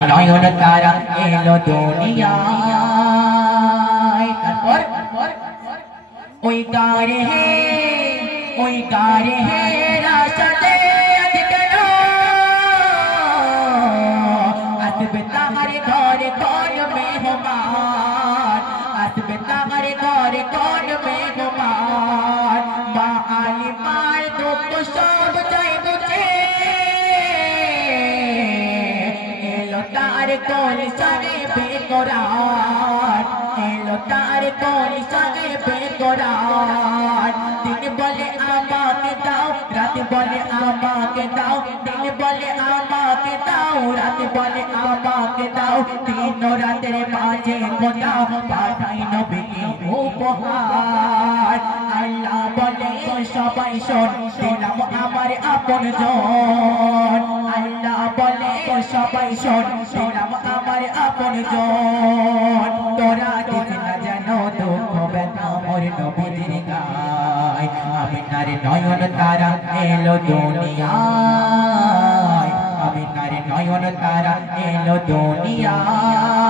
নয়ন তারা এলো দুনিয়ায় তারপর ওই তারে হে রাস্তাতে আজকেন আসবে তাহারে ঘরে কোন মেহমান আসবে তাহারে ঘরে কোন মেহমান মা আলিমার দুঃখ সব চাই বুঝে तार कोल सगे बेकरार एलो तार कोल सगे बेकरार दिन बोले आमा के दाओ रात बोले आमा के दाओ दिन बोले आमा के दाओ रात बोले आमा के दाओ तीनों रातेर माঝে কোথাও পাঠাই নবী উপহার আল্লাহ বলে সবাই শোন দিলাম আমার আপনজন আল্লাহ বলে সবাই শোন দিলাম আমার আপনজন তোরা দিতে না জানো দুঃখ ব্যথা মোর নবীর গায় আমিনার নয়ন তারা এলো দুনিয়ায় আমিনার নয়ন তারা এলো দুনিয়ায়